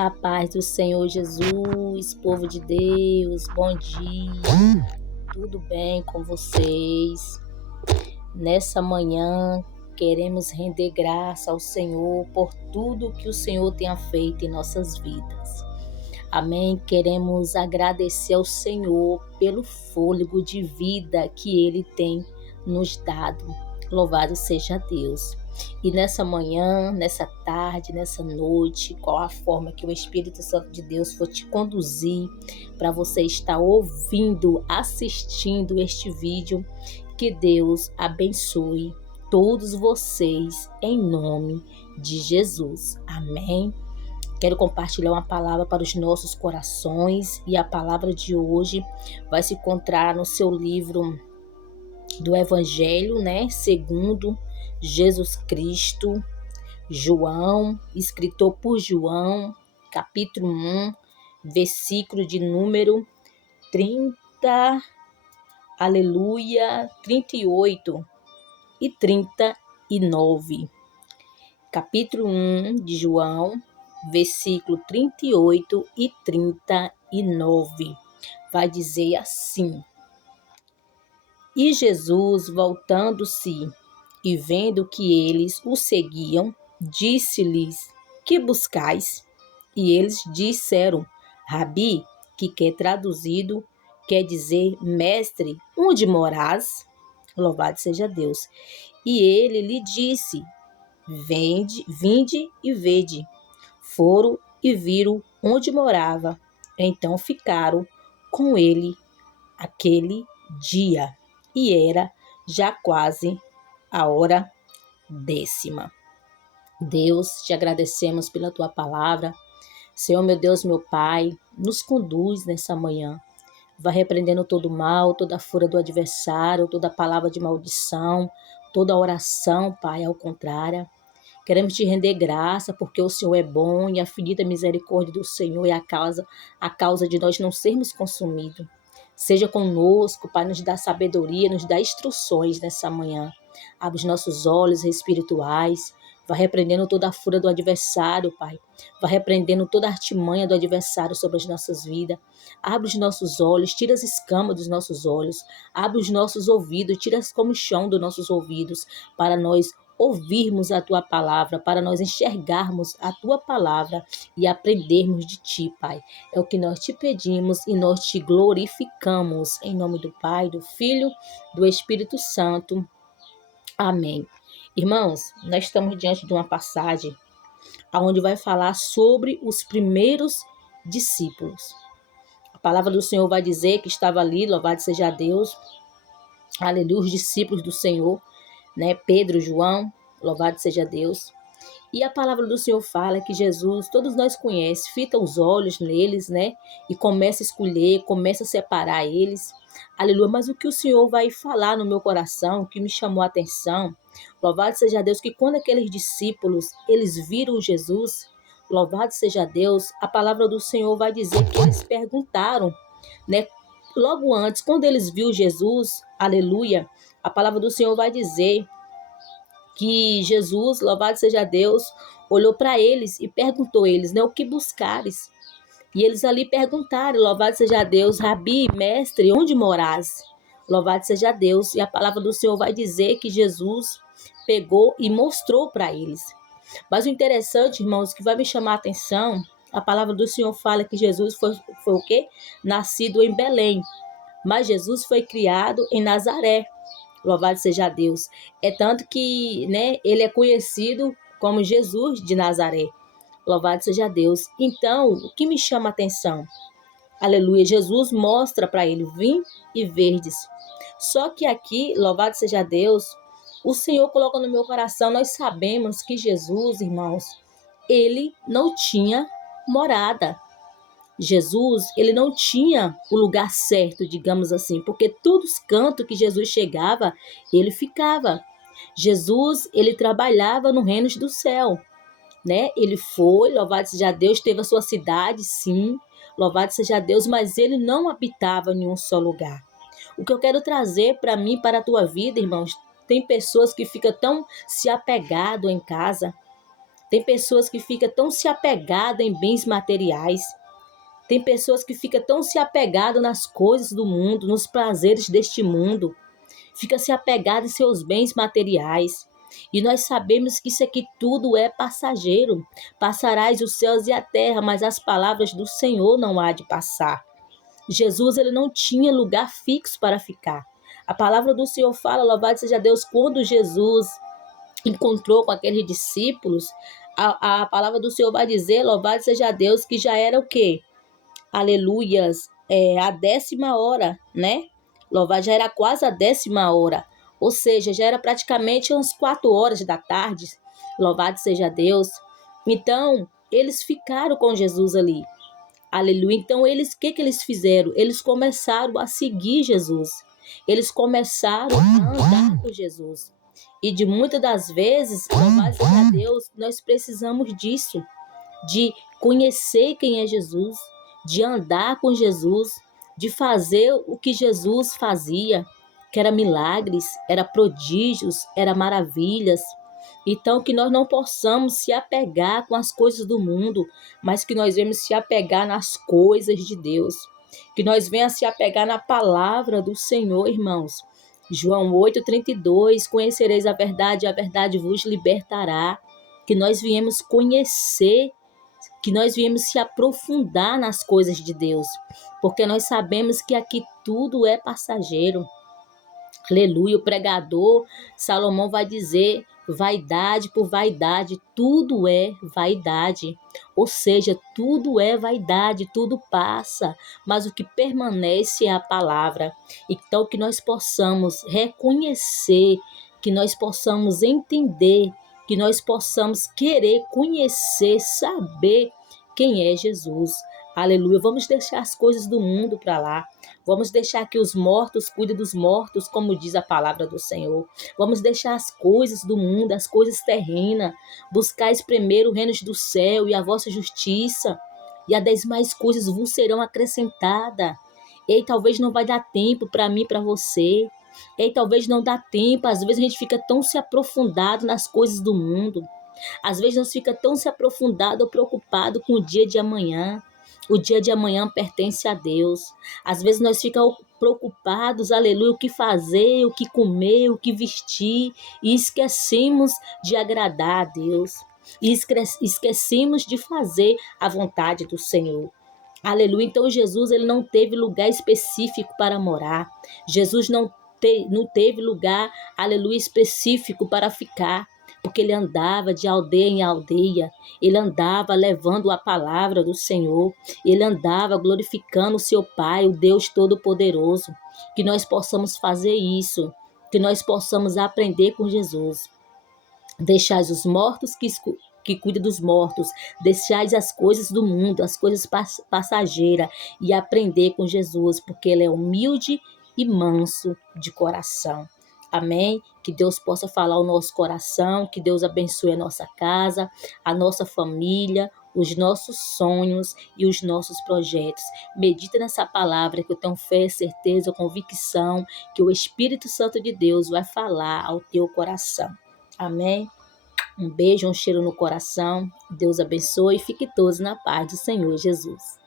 A paz do Senhor Jesus, povo de Deus, bom dia, tudo bem com vocês? Nessa manhã, queremos render graça ao Senhor por tudo que o Senhor tenha feito em nossas vidas. Amém? Queremos agradecer ao Senhor pelo fôlego de vida que Ele tem nos dado. Louvado seja Deus. E nessa manhã, nessa tarde, nessa noite, qual a forma que o Espírito Santo de Deus for te conduzir para você estar ouvindo, assistindo este vídeo, que Deus abençoe todos vocês em nome de Jesus. Amém? Quero compartilhar uma palavra para os nossos corações e a palavra de hoje vai se encontrar no seu livro do Evangelho, segundo Jesus Cristo, João, escritor por João, capítulo 1, versículo de número 30, aleluia, 38 e 39. Capítulo 1 de João, versículo 38 e 39. Vai dizer assim: E Jesus, voltando-se e vendo que eles o seguiam, disse-lhes: Que buscais? E eles disseram: Rabi, que traduzido quer dizer mestre, onde morais? Louvado seja Deus. E ele lhe disse: Vinde e vede. Foram e viram onde morava. Então ficaram com ele aquele dia. E era já quase a hora 10ª. Deus, te agradecemos pela tua palavra. Senhor, meu Deus, meu Pai, nos conduz nessa manhã. Vai repreendendo todo mal, toda fúria do adversário, toda palavra de maldição, toda oração, Pai, ao contrário. Queremos te render graça porque o Senhor é bom e a infinita misericórdia do Senhor é a causa de nós não sermos consumidos. Seja conosco, Pai, nos dá sabedoria, nos dá instruções nessa manhã. Abre os nossos olhos espirituais. Vai repreendendo toda a fúria do adversário, Pai. Vai repreendendo toda a artimanha do adversário sobre as nossas vidas. Abre os nossos olhos, tira as escamas dos nossos olhos. Abre os nossos ouvidos, tira as comichão dos nossos ouvidos, para nós ouvirmos a tua palavra, para nós enxergarmos a tua palavra e aprendermos de ti, Pai. É o que nós te pedimos e nós te glorificamos em nome do Pai, do Filho, do Espírito Santo. Amém. Irmãos, nós estamos diante de uma passagem onde vai falar sobre os primeiros discípulos. A palavra do Senhor vai dizer que estava ali, louvado seja Deus, aleluia, os discípulos do Senhor, Pedro, João, louvado seja Deus. E a palavra do Senhor fala que Jesus, todos nós conhecemos, fita os olhos neles, e começa a escolher, começa a separar eles. Aleluia, mas o que o Senhor vai falar no meu coração, que me chamou a atenção, louvado seja Deus, que quando aqueles discípulos, eles viram Jesus, louvado seja Deus, a palavra do Senhor vai dizer que eles perguntaram, logo antes, quando eles viram Jesus, aleluia, a palavra do Senhor vai dizer que Jesus, louvado seja Deus, olhou para eles e perguntou a eles, o que buscares? E eles ali perguntaram, louvado seja Deus, Rabi, mestre, onde morais? Louvado seja Deus. E a palavra do Senhor vai dizer que Jesus pegou e mostrou para eles. Mas o interessante, irmãos, que vai me chamar a atenção, a palavra do Senhor fala que Jesus foi o quê? Nascido em Belém. Mas Jesus foi criado em Nazaré. Louvado seja Deus. É tanto que, ele é conhecido como Jesus de Nazaré. Louvado seja Deus. Então, o que me chama a atenção? Aleluia. Jesus mostra para ele, vim e verdes. Só que aqui, louvado seja Deus, o Senhor coloca no meu coração, nós sabemos que Jesus, irmãos, ele não tinha morada. Jesus, ele não tinha o lugar certo, digamos assim, porque todos os cantos que Jesus chegava, ele ficava. Jesus, ele trabalhava no reino do céu, Ele foi, louvado seja Deus, teve a sua cidade, sim, louvado seja Deus, mas ele não habitava em um só lugar. O que eu quero trazer para mim, para a tua vida, irmãos, tem pessoas que ficam tão se apegado em casa, Tem pessoas que ficam tão se apegadas em bens materiais. Tem pessoas que ficam tão se apegadas nas coisas do mundo, nos prazeres deste mundo. Fica se apegado em seus bens materiais. E nós sabemos que isso aqui tudo é passageiro. Passarás os céus e a terra, mas as palavras do Senhor não há de passar. Jesus, ele não tinha lugar fixo para ficar. A palavra do Senhor fala, louvado seja Deus, quando Jesus encontrou com aqueles discípulos, a palavra do Senhor vai dizer, louvado seja Deus, que já era o quê? Aleluias, a 10ª hora, né? Louvado, já era quase a 10ª hora. Ou seja, já era praticamente umas 4 horas da tarde. Louvado seja Deus. Então, eles ficaram com Jesus ali. Aleluia. Então, o que eles fizeram? Eles começaram a seguir Jesus. Eles começaram a andar com Jesus. E de muitas das vezes, louvado seja Deus, nós precisamos disso. De conhecer quem é Jesus, de andar com Jesus, de fazer o que Jesus fazia, que era milagres, era prodígios, era maravilhas. Então, que nós não possamos se apegar com as coisas do mundo, mas que nós venhamos se apegar nas coisas de Deus. Que nós venhamos se apegar na palavra do Senhor, irmãos. João 8,32, conhecereis a verdade vos libertará. Que nós viemos conhecer, que nós viemos se aprofundar nas coisas de Deus, porque nós sabemos que aqui tudo é passageiro. Aleluia, o pregador Salomão vai dizer, vaidade por vaidade, tudo é vaidade. Ou seja, tudo é vaidade, tudo passa, mas o que permanece é a palavra. Então, que nós possamos reconhecer, que nós possamos entender, que nós possamos querer conhecer, saber quem é Jesus. Aleluia, vamos deixar as coisas do mundo para lá. Vamos deixar que os mortos cuidem dos mortos, como diz a palavra do Senhor. Vamos deixar as coisas do mundo, as coisas terrenas. Buscais primeiro o reino do céu e a vossa justiça, e as demais coisas vos serão acrescentadas. E talvez não vai dar tempo para mim, para você. E talvez não dá tempo. Às vezes a gente fica tão se aprofundado nas coisas do mundo. Às vezes nós fica tão se aprofundado ou preocupado com o dia de amanhã. O dia de amanhã pertence a Deus. Às vezes nós ficamos preocupados, aleluia, o que fazer, o que comer, o que vestir, e esquecemos de agradar a Deus. E esquecemos de fazer a vontade do Senhor. Aleluia. Então Jesus, ele não teve lugar específico para morar. Jesus não teve lugar, aleluia, específico para ficar. Porque ele andava de aldeia em aldeia, ele andava levando a palavra do Senhor, ele andava glorificando o seu Pai, o Deus Todo-Poderoso. Que nós possamos fazer isso, que nós possamos aprender com Jesus. Deixais os mortos que cuidam dos mortos, deixais as coisas do mundo, as coisas passageiras, e aprender com Jesus, porque ele é humilde e manso de coração. Amém? Que Deus possa falar o nosso coração, que Deus abençoe a nossa casa, a nossa família, os nossos sonhos e os nossos projetos. Medita nessa palavra, que eu tenho fé, certeza, convicção que o Espírito Santo de Deus vai falar ao teu coração. Amém? Um beijo, um cheiro no coração. Deus abençoe e fique todos na paz do Senhor Jesus.